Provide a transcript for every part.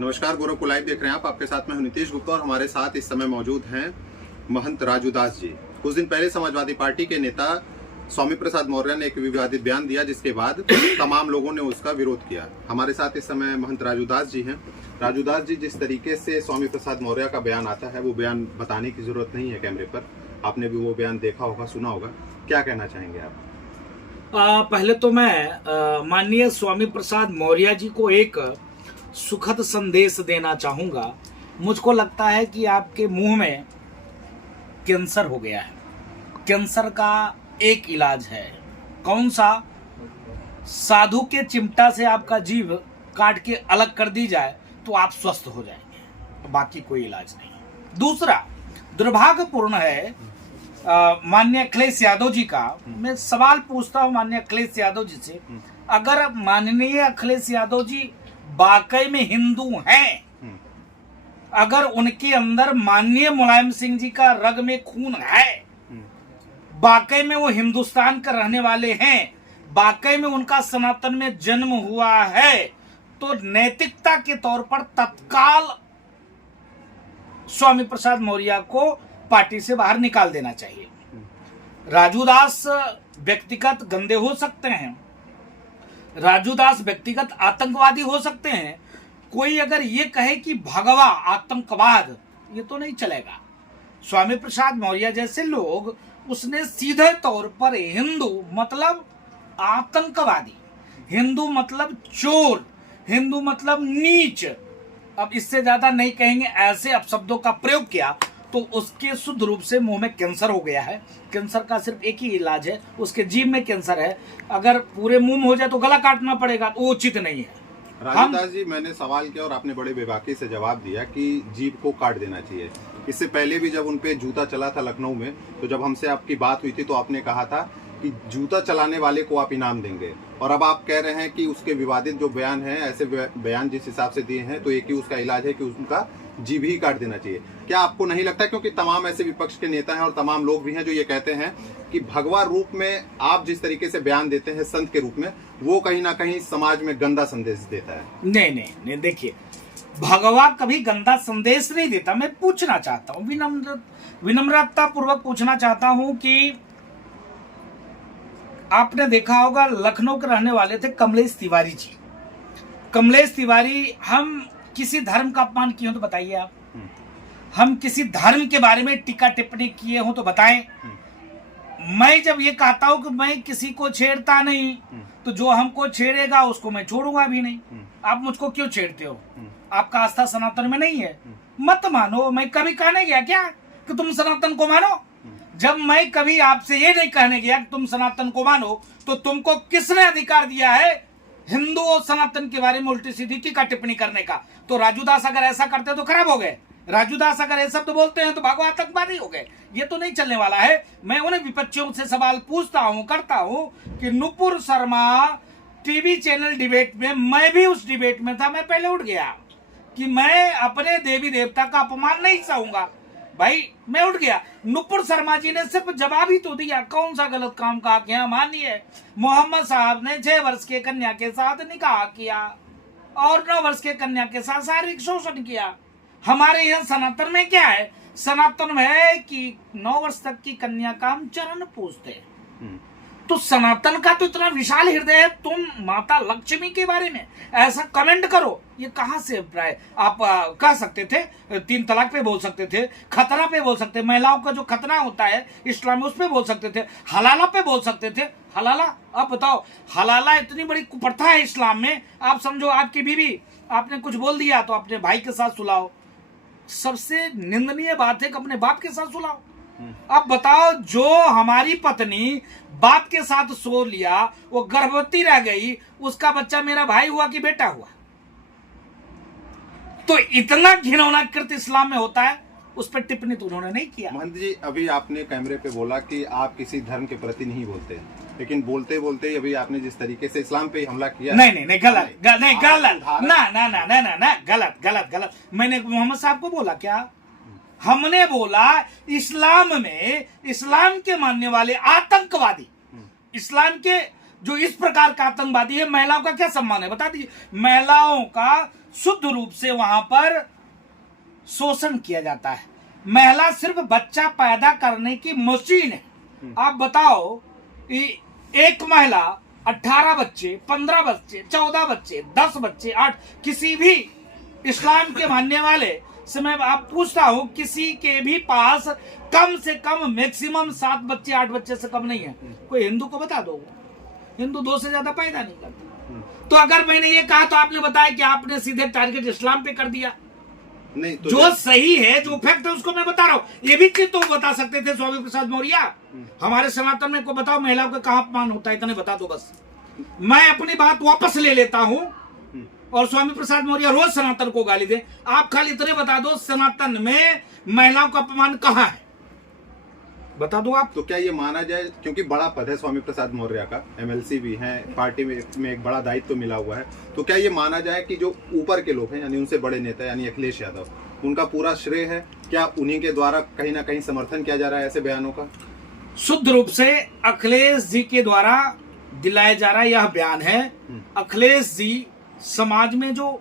नमस्कार, गोरखपुर लाइव देख रहे हैं आप। आपके साथ मैं हूं नीतीश गुप्ता और हमारे साथ इस समय मौजूद हैं महंत राजू दास जी। कुछ दिन पहले समाजवादी पार्टी के नेता स्वामी प्रसाद मौर्य ने एक विवादित बयान दिया, जिसके बाद तमाम लोगों ने उसका विरोध किया। हमारे साथ इस समय महंत राजू दास जी हैं। राजू दास जी, जिस तरीके से स्वामी प्रसाद मौर्य का बयान आता है, वो बयान बताने की जरूरत नहीं है कैमरे पर। आपने भी वो बयान देखा होगा, सुना होगा। क्या कहना चाहेंगे आप? पहले तो मैं माननीय स्वामी प्रसाद मौर्य जी को एक सुखद संदेश देना चाहूंगा। मुझको लगता है कि आपके मुंह में कैंसर हो गया है। कैंसर का एक इलाज है, कौन सा? साधु के चिमटा से आपका जीभ काट के अलग कर दी जाए तो आप स्वस्थ हो जाएंगे, बाकी कोई इलाज नहीं। दूसरा, दुर्भाग्यपूर्ण है माननीय अखिलेश यादव जी का। मैं सवाल पूछता हूं माननीय अखिलेश यादव जी से, अगर माननीय अखिलेश यादव जी वाकई में हिंदू हैं, अगर उनके अंदर माननीय मुलायम सिंह जी का रग में खून है, वाकई में वो हिंदुस्तान का रहने वाले हैं, वाकई में उनका सनातन में जन्म हुआ है, तो नैतिकता के तौर पर तत्काल स्वामी प्रसाद मौर्य को पार्टी से बाहर निकाल देना चाहिए। राजू दास व्यक्तिगत गंदे हो सकते हैं, राजू दास व्यक्तिगत आतंकवादी हो सकते हैं। कोई अगर ये कहे कि भगवा आतंकवाद, ये तो नहीं चलेगा। स्वामी प्रसाद मौर्य जैसे लोग, उसने सीधे तौर पर हिंदू मतलब आतंकवादी, हिंदू मतलब चोर, हिंदू मतलब नीच, अब इससे ज्यादा नहीं कहेंगे, ऐसे अपशब्दों का प्रयोग किया तो उसके शुद्ध रूप से मुंह में कैंसर हो गया है। कैंसर का सिर्फ एक ही इलाज है, उसके जीभ में कैंसर है। अगर पूरे मुंह में हो जाए तो गला काटना पड़ेगा, वो उचित नहीं है। राजू दास जी, मैंने सवाल किया और आपने बड़े बेबाकी से जवाब दिया कि जीभ को काट देना चाहिए। इससे पहले भी जब उनपे जूता चला था लखनऊ में, तो जब हमसे आपकी बात हुई थी तो आपने कहा था कि जूता चलाने वाले को आप इनाम देंगे, और अब आप कह रहे हैं कि उसके विवादित जो बयान हैं, ऐसे बयान जिस हिसाब से दिए हैं, तो एक ही उसका इलाज है कि उनका जीभ ही काट देना चाहिए। क्या आपको नहीं लगता, क्योंकि तमाम ऐसे विपक्ष के नेता हैं और तमाम लोग भी हैं जो ये कहते हैं कि भगवा रूप में आप जिस तरीके से बयान देते हैं संत के रूप में, वो कहीं ना कहीं समाज में गंदा संदेश देता है? नहीं, देखिए, भगवा कभी गंदा संदेश नहीं देता। मैं पूछना चाहता हूँ, विनम्रता पूर्वक पूछना चाहता हूँ कि आपने देखा होगा, लखनऊ के रहने वाले थे कमलेश तिवारी जी। कमलेश तिवारी, हम किसी धर्म का अपमान किए हो तो बताइए आप, हम किसी धर्म के बारे में टीका टिप्पणी किए हो तो बताएं। मैं जब ये कहता हूं कि मैं किसी को छेड़ता नहीं, तो जो हमको छेड़ेगा उसको मैं छोड़ूंगा भी नहीं। आप मुझको क्यों छेड़ते हो? आपका आस्था सनातन में नहीं है, मत मानो। मैं कभी कहने गया क्या कि तुम सनातन को मानो? जब मैं कभी आपसे ये नहीं कहने गया कि तुम सनातन को मानो, तो तुमको किसने अधिकार दिया है हिंदू और सनातन के बारे में उल्टी सीधी टीका टिप्पणी करने का? तो राजू दास अगर ऐसा करते तो खराब हो गए। राजू दास अगर ऐसा तो बोलते हैं तो भगवा आतंकवादी हो गए। ये तो नहीं चलने वाला है। मैं उन्हें विपक्षियों से सवाल पूछता हूं, करता हूं कि Nupur Sharma TV channel debate में, मैं भी उस डिबेट में था, मैं पहले उठ गया कि मैं अपने देवी देवता का अपमान नहीं सहूंगा। भाई, मैं उठ गया। नुपुर शर्मा जी ने सिर्फ जवाब ही तो दिया, कौन सा गलत काम कहा कि हाँ मानिए मोहम्मद साहब ने 6 वर्ष के कन्या के साथ निकाह किया और 9 वर्ष के कन्या के साथ शारीरिक शोषण किया। हमारे यहाँ सनातन में क्या है? सनातन में है कि 9 वर्ष तक की कन्या का हम चरण पूजते हैं। तो सनातन का तो इतना विशाल हृदय है, तुम माता लक्ष्मी के बारे में ऐसा कमेंट करो, ये कहां से अभिप्राय? आप कह सकते थे 3 तलाक पे बोल सकते थे, खतना पे बोल सकते, महिलाओं का जो खतना होता है इस्लाम में उस पे बोल सकते थे, हलाला पे बोल सकते थे। हलाला, आप बताओ, हलाला इतनी बड़ी कुप्रथा है इस्लाम में। आप समझो आपकी बीवी, आपने कुछ बोल दिया तो अपने भाई के साथ सुलाओ। सबसे निंदनीय बात है कि अपने बाप के साथ सुलाओ। अब बताओ, जो हमारी पत्नी बाप के साथ सो लिया, वो गर्भवती रह गई, उसका बच्चा मेरा भाई हुआ कि बेटा हुआ? तो इतना घिनौना कृत्य इस्लाम में होता है, उस पर टिप्पणी तो उन्होंने नहीं किया। महंत जी, अभी आपने कैमरे पे बोला कि आप किसी धर्म के प्रति नहीं बोलते, लेकिन बोलते बोलते ही अभी आपने जिस तरीके से इस्लाम पे हमला किया, नहीं, गलत, गलत। मैंने मोहम्मद साहब को बोला क्या? हमने बोला इस्लाम में, इस्लाम के मानने वाले आतंकवादी, इस्लाम के जो इस प्रकार का आतंकवादी है, महिलाओं का क्या सम्मान है बता दीजिए। महिलाओं का शुद्ध रूप से वहां पर शोषण किया जाता है। महिला सिर्फ बच्चा पैदा करने की मशीन है। आप बताओ, एक महिला 18 बच्चे, 15 बच्चे, 14 बच्चे, 10 बच्चे, 8, किसी भी इस्लाम के मानने वाले से मैं आप पूछता हूं, किसी के भी पास कम से कम मैक्सिमम 7 बच्चे 8 बच्चे से कम नहीं है। कोई हिंदू को बता दो, हिंदू 2 से ज्यादा पैदा नहीं करते। तो अगर मैंने ये कहा तो आपने बताया कि आपने सीधे टारगेट इस्लाम पे कर दिया। नहीं तो जो सही है, जो फैक्ट है, उसको मैं बता रहा हूं। ये भी चीज तो बता सकते थे स्वामी प्रसाद मौर्य। हमारे सनातन में को बताओ महिलाओं का कहां अपमान होता है, इतने बता दो बस। मैं अपनी बात वापस ले लेता हूं और स्वामी प्रसाद मौर्य रोज सनातन को गाली दे। आप खाली इतने बता दो, सनातन में महिलाओं का अपमान कहां है, बता दो आप। तो क्या ये माना जाए, क्योंकि बड़ा पद है स्वामी प्रसाद मौर्य का, एमएलसी भी हैं, पार्टी में एक बड़ा दायित्व मिला हुआ है, तो क्या ये माना जाए कि जो ऊपर के लोग हैं, यानी उनसे बड़े नेता यानी अखिलेश यादव, उनका पूरा श्रेय है? क्या उन्हीं के द्वारा कहीं ना कहीं समर्थन किया जा रहा है ऐसे बयानों का? शुद्ध रूप से अखिलेश जी के द्वारा दिलाया जा रहा यह बयान है। अखिलेश जी समाज में जो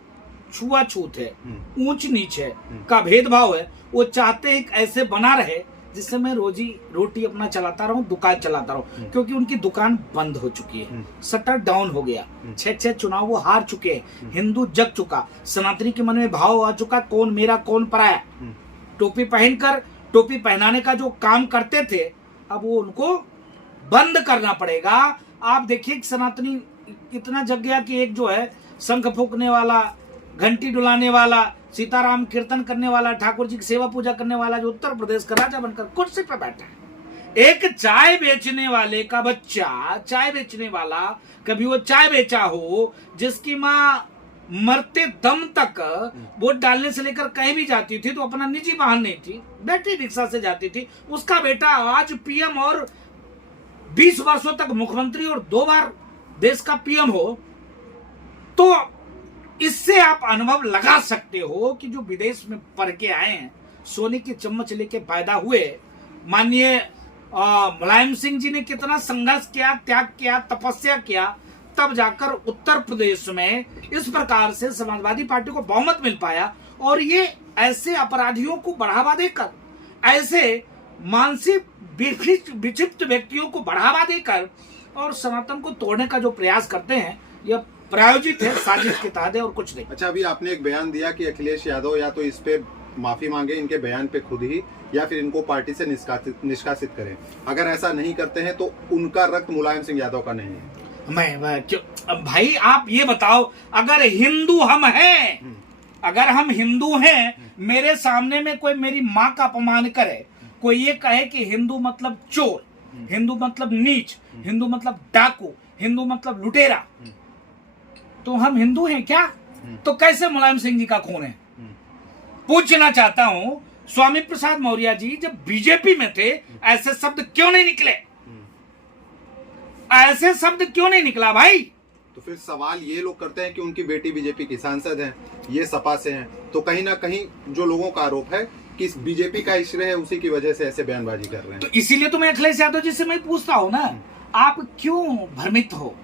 छुआछूत है, ऊंच नीच है, का भेदभाव है, वो चाहते हैं ऐसे बना रहे जिससे मैं रोजी रोटी अपना चलाता रहूं, दुकान चलाता रहूं। क्योंकि उनकी दुकान बंद हो चुकी है, शटर डाउन हो गया, 6 चुनाव वो हार चुके हैं, हिंदू जग चुका, सनातनी के मन में भाव आ चुका, कौन मेरा कौन पराया। टोपी पहनकर, टोपी पहनाने का जो काम करते थे, अब वो उनको बंद करना पड़ेगा। आप देखिए सनातनी इतना जग गया कि एक जो है शंख फूकने वाला, घंटी डुलाने वाला, सीताराम कीर्तन करने वाला, ठाकुर जी की सेवा पूजा करने वाला, जो उत्तर प्रदेश का राजा बनकर कुर्सी पर बैठा है। एक चाय बेचने वाले का बच्चा, चाय बेचने वाला, कभी वो चाय बेचा हो, जिसकी माँ मरते दम तक वोट डालने से लेकर कहीं भी जाती थी तो अपना निजी वाहन नहीं थी, बैटरी रिक्शा से जाती थी, उसका बेटा आज पीएम और 20 वर्षों तक मुख्यमंत्री और 2 बार देश का पीएम हो, तो इससे आप अनुभव लगा सकते हो कि जो विदेश में पढ़ के आए हैं, सोने की चम्मच लेके पैदा हुए, माननीय मुलायम सिंह जी ने कितना संघर्ष किया, त्याग किया, तपस्या किया, तब जाकर उत्तर प्रदेश में इस प्रकार से समाजवादी पार्टी को बहुमत मिल पाया। और ये ऐसे अपराधियों को बढ़ावा देकर, ऐसे मानसिक विक्षिप्त व्यक्तियों को बढ़ावा देकर और सनातन को तोड़ने का जो प्रयास करते हैं, यह प्रायोजित है, साजिश के तहत है और कुछ नहीं। अच्छा, अभी आपने एक बयान दिया कि अखिलेश यादव या तो इस पे माफी मांगे, इनके बयान पे खुद ही, या फिर इनको पार्टी से निष्कासित करें। अगर ऐसा नहीं करते हैं तो उनका रक्त मुलायम सिंह यादव का नहीं है। मैं क्यों भाई, आप ये बताओ, अगर हिंदू हम हैं, अगर हम हिंदू हैं, मेरे सामने में कोई मेरी माँ का अपमान करे, कोई ये कहे कि हिंदू मतलब चोर, हिंदू मतलब नीच, हिंदू मतलब डाकू, हिंदू मतलब लुटेरा, तो हम हिंदू हैं क्या? तो कैसे मुलायम सिंह जी का खून है? पूछना चाहता हूं, स्वामी प्रसाद मौर्य जी जब बीजेपी में थे, ऐसे शब्द क्यों नहीं निकले? ऐसे शब्द क्यों नहीं निकला भाई? तो फिर सवाल ये लोग करते हैं कि उनकी बेटी बीजेपी की सांसद है, ये सपा से हैं, तो कहीं ना कहीं जो लोगों का आरोप है कि बीजेपी का श्रेय है, उसी की वजह से ऐसे बयानबाजी कर रहे हैं। तो इसीलिए तो मैं अखिलेश यादव जी से मैं पूछता हूं ना, आप क्यों भ्रमित हो?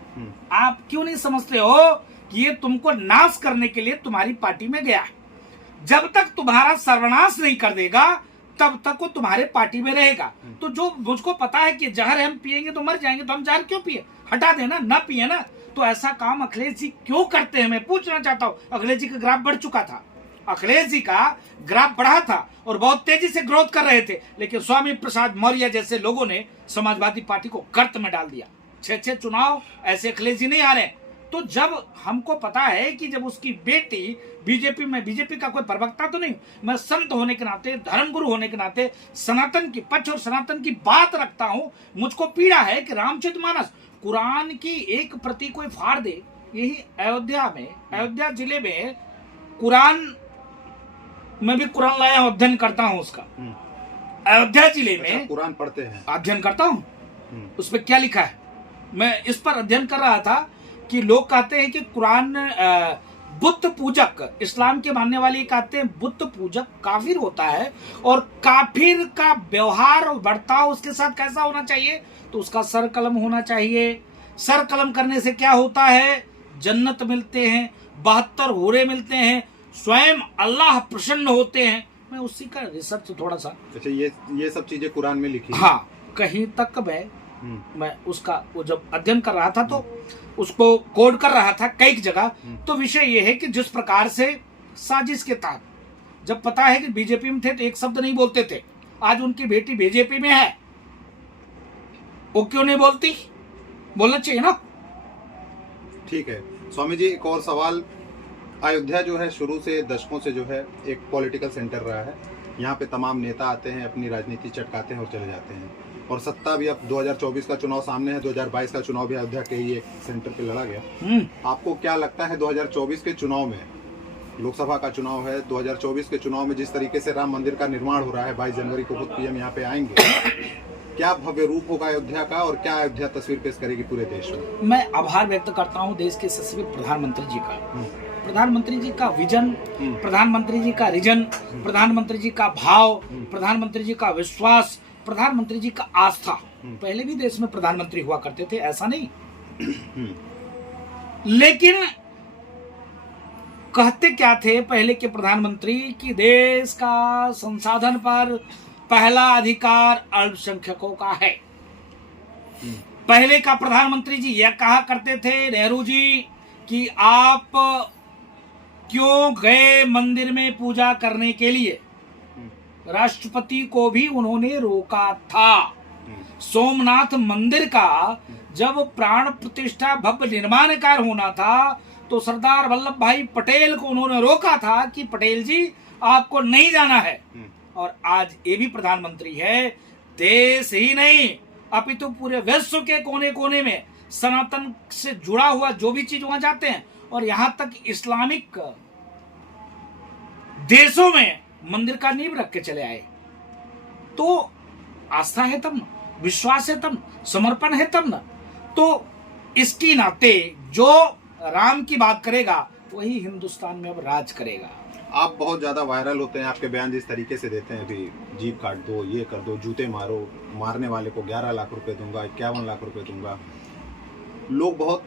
आप क्यों नहीं समझते हो कि ये तुमको नाश करने के लिए तुम्हारी पार्टी में गया है? जब तक तुम्हारा सर्वनाश नहीं कर देगा, तब तक वो तुम्हारे पार्टी में रहेगा। तो जो मुझको पता है कि जहर हम पिएंगे तो मर जाएंगे, तो हम जहर क्यों पिए? हटा देना, ना पिए ना। तो ऐसा काम अखिलेश जी क्यों करते हैं, मैं पूछना चाहता हूं। अखिलेश जी का ग्राफ बढ़ चुका था, अखिलेश जी का ग्राफ बढ़ा था और बहुत तेजी से ग्रोथ कर रहे थे, लेकिन स्वामी प्रसाद मौर्य जैसे लोगों ने समाजवादी पार्टी को गर्त में डाल दिया। 6 चुनाव ऐसे अखिलेश जी नहीं आ रहे। तो जब हमको पता है कि जब उसकी बेटी बीजेपी में, बीजेपी का कोई प्रवक्ता तो नहीं, मैं संत होने के नाते, धर्मगुरु होने के नाते सनातन की पक्ष और सनातन की बात रखता हूं। मुझको पीड़ा है कि रामचरितमानस, कुरान की एक प्रति कोई फाड़ दे। यही अयोध्या में, अयोध्या जिले में कुरान, मैं भी कुरान लाया हूं, अध्ययन करता हूं उसका। अयोध्या जिले में अच्छा, कुरान पढ़ते हैं? अध्ययन करता हूं, उस पर क्या लिखा है, मैं इस पर अध्ययन कर रहा था कि लोग कहते हैं कि कुरान बुत पूजक, इस्लाम के मानने वाले कहते हैं बुत पूजक काफिर होता है, और काफिर का व्यवहार और बर्ताव उसके साथ कैसा होना चाहिए? तो उसका सर कलम होना चाहिए। सर कलम करने से क्या होता है? जन्नत मिलते हैं, 72 होरे मिलते हैं, स्वयं अल्लाह प्रसन्न होते हैं। मैं उसी का रिसर्च थोड़ा सा, अच्छा, ये सब चीजें कुरान में लिखी हैं? हाँ, कहीं तक मैं उसका वो जब अध्ययन कर रहा था तो उसको कोड कर रहा था कई जगह। तो विषय ये है कि जिस प्रकार से साजिश के तहत, जब पता है कि बीजेपी में थे तो एक शब्द नहीं बोलते थे, आज उनकी बेटी बीजेपी में है, वो क्यों नहीं बोलती? बोलना चाहिए ना। ठीक है स्वामी जी, एक और सवाल। अयोध्या जो है शुरू से दशकों से जो है एक पॉलिटिकल सेंटर रहा है। यहाँ पे तमाम नेता आते हैं, अपनी राजनीति चटकाते हैं और चले जाते हैं, और सत्ता भी अब 2024 का चुनाव सामने है, 2022 का चुनाव भी अयोध्या के ही एक सेंटर पे लड़ा गया। आपको क्या लगता है 2024 के चुनाव में, लोकसभा का चुनाव है, 2024 के चुनाव में जिस तरीके से राम मंदिर का निर्माण हो रहा है, 22 जनवरी को खुद पीएम यहाँ पे आएंगे, क्या भव्य रूप होगा अयोध्या का, और क्या अयोध्या तस्वीर पेश करेगी पूरे देश में? मैं आभार व्यक्त करता हूँ देश के यशस्वी प्रधानमंत्री जी का। प्रधानमंत्री जी का विजन, प्रधानमंत्री जी का रीजन, प्रधानमंत्री जी का भाव, प्रधानमंत्री जी का विश्वास, प्रधानमंत्री जी का आस्था। पहले भी देश में प्रधानमंत्री हुआ करते थे, ऐसा नहीं, लेकिन कहते क्या थे पहले के प्रधानमंत्री कि देश का संसाधन पर पहला अधिकार अल्पसंख्यकों का है। पहले का प्रधानमंत्री जी यह कहा करते थे, नेहरू जी, कि आप क्यों गए मंदिर में पूजा करने के लिए? राष्ट्रपति को भी उन्होंने रोका था। सोमनाथ मंदिर का जब प्राण प्रतिष्ठा भव्य निर्माण कार्य होना था तो सरदार वल्लभ भाई पटेल को उन्होंने रोका था कि पटेल जी आपको नहीं जाना है। और आज ये भी प्रधानमंत्री है, देश ही नहीं अपितु पूरे विश्व के कोने कोने में सनातन से जुड़ा हुआ जो भी चीज वहां जाते हैं, और यहां तक इस्लामिक देशों में मंदिर का नींव रख के चले आए। तो आस्था है तब ना, विश्वास है तब ना, समर्पण है तब ना। तो इसकी नाते जो राम की बात करेगा वही हिंदुस्तान में अब राज करेगा। आप बहुत ज्यादा वायरल होते हैं, आपके बयान जिस तरीके से देते हैं, अभी जीप काट दो, ये कर दो, जूते मारो, मारने वाले को 11 लाख रुपए दूंगा, 51 लाख रुपए दूंगा। लोग बहुत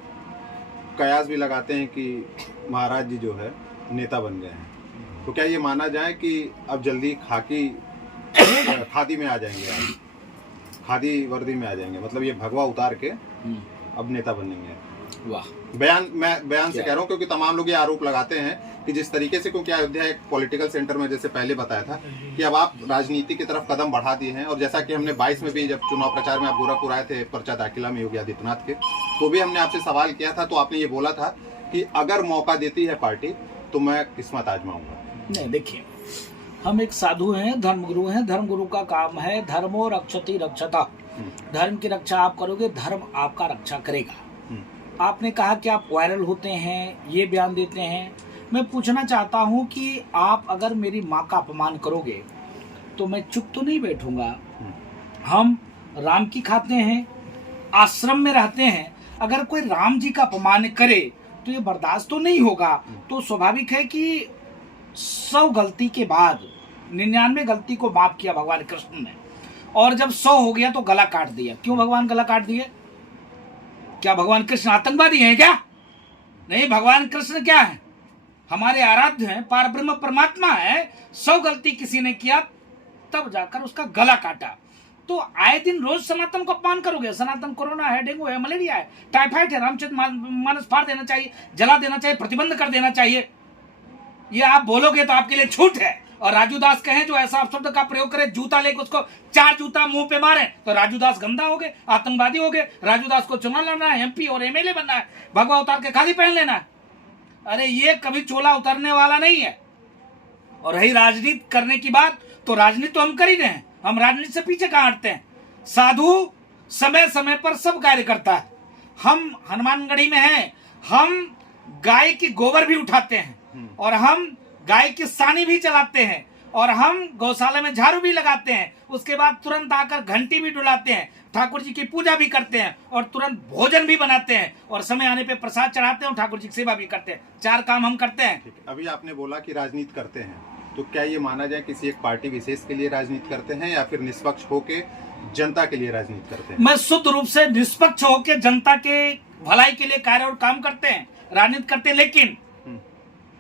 कयास भी लगाते हैं कि महाराज जी जो है नेता बन गए हैं। तो क्या ये माना जाए कि अब जल्दी खादी में आ जाएंगे, आप खादी वर्दी में आ जाएंगे, मतलब ये भगवा उतार के अब नेता बनेंगे? वाह, मैं बयान से कह रहा हूँ क्योंकि तमाम लोग ये आरोप लगाते हैं कि जिस तरीके से, क्योंकि अयोध्या एक पॉलिटिकल सेंटर में, जैसे पहले बताया था, कि अब आप राजनीति की तरफ कदम बढ़ा दिए हैं। और जैसा कि हमने 22 में भी जब चुनाव प्रचार में आप गोरखपुर आए थे पर्चा दाखिला में योगी आदित्यनाथ के, तो भी हमने आपसे सवाल किया था, तो आपने ये बोला था कि अगर मौका देती है पार्टी तो मैं किस्मत आजमाऊंगा। नहीं, देखिए, हम एक साधु हैं, धर्मगुरु हैं, धर्मगुरु का काम है धर्मो रक्षति रक्षता। धर्म की रक्षा आप करोगे, धर्म आपका रक्षा करेगा। आपने कहा कि आप वायरल होते हैं, ये बयान देते हैं। मैं पूछना चाहता हूं कि आप अगर मेरी माँ का अपमान करोगे तो मैं चुप तो नहीं बैठूंगा। हम राम की खाते हैं, आश्रम में रहते हैं, अगर कोई राम जी का अपमान करे तो ये बर्दाश्त तो नहीं होगा। तो स्वाभाविक है कि 100 गलती के बाद 99 गलती को माफ किया भगवान कृष्ण ने, और जब 100 हो गया तो गला काट दिया। क्यों भगवान गला काट दिए? क्या भगवान कृष्ण आतंकवादी हैं क्या? नहीं, भगवान कृष्ण क्या है? हमारे आराध्य हैं, पारब्रह्म परमात्मा है। 100 गलती किसी ने किया तब जाकर उसका गला काटा। तो आए दिन रोज सनातन को अपमान करोगे। सनातन कोरोना है, डेंगू है, मलेरिया है, टाइफाइड है, रामचरित मानस फाड़ देना चाहिए, जला देना चाहिए, प्रतिबंध कर देना चाहिए। ये आप बोलोगे तो आपके लिए छूट है। और राजू दास कहें जो ऐसा शब्द का प्रयोग करे, जूता लेके उसको 4 जूता मुंह पे मारे, तो राजू दास गंदा हो गए, आतंकवादी हो गए। राजू दास को चुनाव लड़ना है, एमपी और एमएलए बनना है, भगवा उतार के खादी पहन लेना है। अरे ये कभी चोला उतरने वाला नहीं है। और रही राजनीति करने की बात, तो राजनीति तो हम कर ही रहे हैं, हम राजनीति से पीछे कहाँ हटते हैं। साधु समय समय पर सब कार्य करता है। हम हनुमानगढ़ी में हैं, हम गाय की गोबर भी उठाते हैं, और हम गाय की सानी भी चलाते हैं, और हम गौशाला में झाड़ू भी लगाते हैं। उसके बाद तुरंत आकर घंटी भी डुलाते हैं, ठाकुर जी की पूजा भी करते हैं, और तुरंत भोजन भी बनाते हैं, और समय आने पे प्रसाद चढ़ाते हैं और ठाकुर जी की सेवा भी करते हैं। 4 काम हम करते हैं। अभी आपने बोला कि राजनीति करते हैं, तो क्या ये माना जाए किसी एक पार्टी विशेष के लिए राजनीति करते हैं, या फिर निष्पक्ष होके जनता के लिए राजनीति करते हैं? मैं शुद्ध रूप से निष्पक्ष होकर जनता के भलाई के लिए कार्य और काम करते हैं, राजनीति करते हैं। लेकिन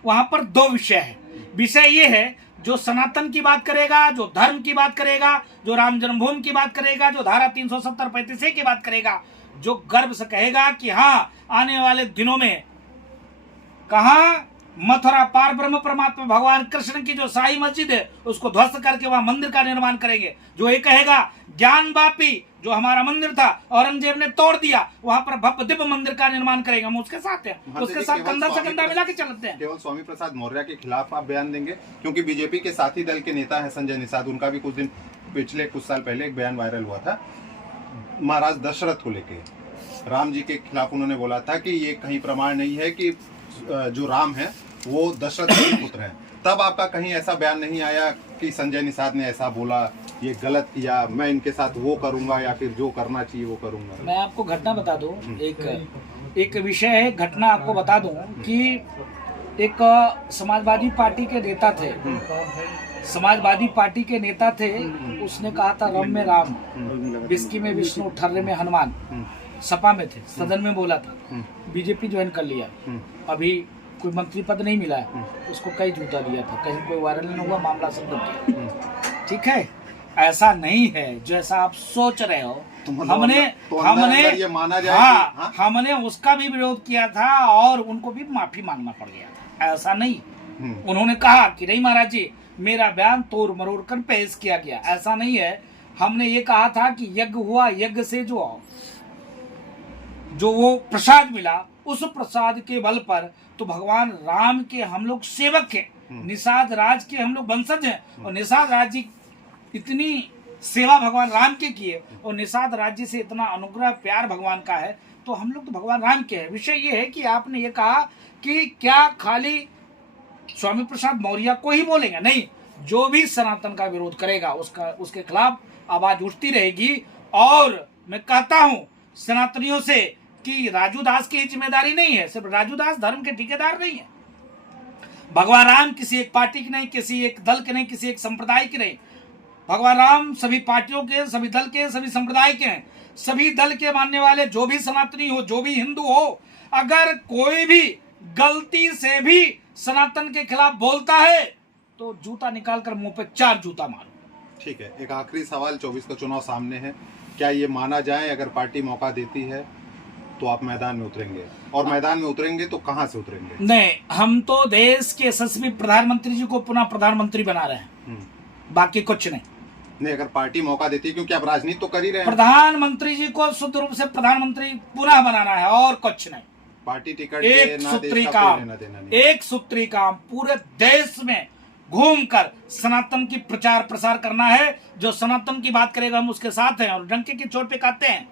वहां पर दो विषय है। विषय ये है जो सनातन की बात करेगा, जो धर्म की बात करेगा, जो राम जन्मभूमि की बात करेगा, जो धारा 370-35 की बात करेगा, जो गर्व से कहेगा कि हाँ आने वाले दिनों में कहा मथुरा पार ब्रह्म परमात्मा भगवान कृष्ण की जो शाही मस्जिद है उसको ध्वस्त करके वहां मंदिर का निर्माण करेंगे। जो ये कहेगा ज्ञान वापी जो हमारा मंदिर था औरंगजेब ने तोड़ दिया, वहां पर भव्य दिव्य मंदिर का निर्माण करेंगे, हम उसके साथ हैं, उसके साथ कंधा से कंधा मिला के चलते हैं। केवल स्वामी प्रसाद मौर्य के खिलाफ आप बयान देंगे? क्योंकि बीजेपी के साथी दल के नेता है संजय निषाद, उनका भी पिछले कुछ साल पहले एक बयान वायरल हुआ था महाराज दशरथ को लेके। राम जी के खिलाफ उन्होंने बोला था कि ये कहीं प्रमाण नहीं है कि जो राम है वो दशरथ के पुत्र हैं। तब आपका कहीं ऐसा बयान नहीं आया कि संजय निषाद ने ऐसा बोला, ये गलत किया, मैं इनके साथ वो करूंगा या फिर जो करना चाहिए वो करूंगा? मैं आपको घटना बता दूं, एक विषय है, घटना आपको बता दूं कि एक समाजवादी पार्टी के नेता थे, समाजवादी पार्टी के नेता थे, उसने कहा था रम में राम, बिस्की में विष्णु, ठर्रे में हनुमान। सपा में थे, सदन में बोला था, बीजेपी ज्वाइन कर लिया, अभी कोई मंत्री पद नहीं मिला है, उसको कई जूता दिया था, कहीं कोई वायरल नहीं हुआ, मामला सब बन गया। ठीक है, ऐसा नहीं है जैसा आप सोच रहे हो। हमने ये माना जाए हाँ, हमने उसका भी विरोध किया था और उनको भी माफी मांगना पड़ गया था, ऐसा नहीं। उन्होंने कहा कि नहीं महाराज जी मेरा बयान तोड़ मरोड़ कर पेश किया गया, ऐसा नहीं है। हमने ये कहा था कि यज्ञ हुआ, यज्ञ से जो वो प्रसाद मिला, उस प्रसाद के बल पर तो भगवान राम के हम लोग सेवक हैं, निषाद राज के हम लोग वंशज हैं, और निषाद राज जी इतनी सेवा भगवान राम के किए और निषाद राज्य से इतना अनुग्रह प्यार भगवान का है, तो हम लोग तो भगवान राम के हैं। विषय ये है कि आपने ये कहा कि क्या खाली स्वामी प्रसाद मौर्य को ही बोलेंगे? नहीं, जो भी सनातन का विरोध करेगा उसके खिलाफ आवाज उठती रहेगी। और मैं कहता हूं सनातनियों से कि राजू दास की जिम्मेदारी नहीं है, सिर्फ राजू दास धर्म के ठेकेदार नहीं है। भगवान राम किसी एक पार्टी की नहीं, किसी एक दल के नहीं, किसी एक संप्रदाय की नहीं। भगवान राम सभी पार्टियों के, सभी दल के, सभी संप्रदाय के हैं। सभी दल के मानने वाले जो भी सनातनी हो, जो भी हिंदू हो, अगर कोई भी गलती से भी सनातन के खिलाफ बोलता है तो जूता निकालकर मुंह पे 4 जूता मारो। ठीक है, एक आखिरी सवाल, 24 का चुनाव सामने है, क्या ये माना जाए अगर पार्टी मौका देती है तो आप मैदान में उतरेंगे? और मैदान में उतरेंगे तो कहां से उतरेंगे? नहीं, हम तो देश के यशस्वी प्रधानमंत्री जी को पुनः प्रधानमंत्री बना रहे हैं, बाकी कुछ नहीं। अगर पार्टी मौका देती है, क्योंकि आप राजनीति तो कर ही रहे हैं, प्रधानमंत्री जी को शुद्ध रूप से प्रधानमंत्री पुनः बनाना है और कुछ नहीं। पार्टी टिकट एक सूत्री काम, एक सूत्री काम, पूरे देश में घूमकर सनातन की प्रचार प्रसार करना है। जो सनातन की बात करेगा हम उसके साथ हैं, और डंके की चोट पे कहते हैं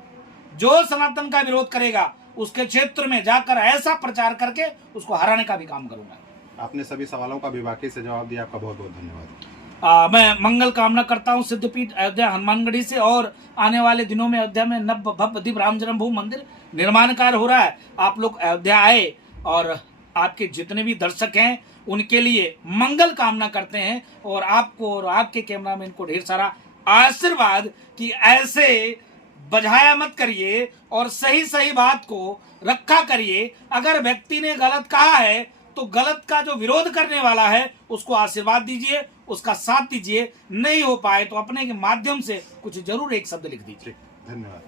जो सनातन का विरोध करेगा उसके क्षेत्र में जाकर ऐसा प्रचार करके उसको हराने का भी काम करूंगा। आपने सभी सवालों का बेबाकी से जवाब दिया, आपका बहुत बहुत धन्यवाद। मैं मंगल कामना करता हूं सिद्धपीठ अयोध्या हनुमानगढ़ी से, और आने वाले दिनों में अयोध्या में नव भव्य दिव्य राम जन्मभूमि मंदिर निर्माण कार्य हो रहा है। आप लोग अयोध्या आए और आपके जितने भी दर्शक हैं उनके लिए मंगल कामना करते हैं, और आपको और आपके कैमरामैन को ढेर सारा आशीर्वाद कि ऐसे बजाया मत करिए और सही सही बात को रखा करिए। अगर व्यक्ति ने गलत कहा है तो गलत का जो विरोध करने वाला है उसको आशीर्वाद दीजिए, उसका साथ दीजिए। नहीं हो पाए तो अपने के माध्यम से कुछ जरूर एक शब्द लिख दीजिए। धन्यवाद।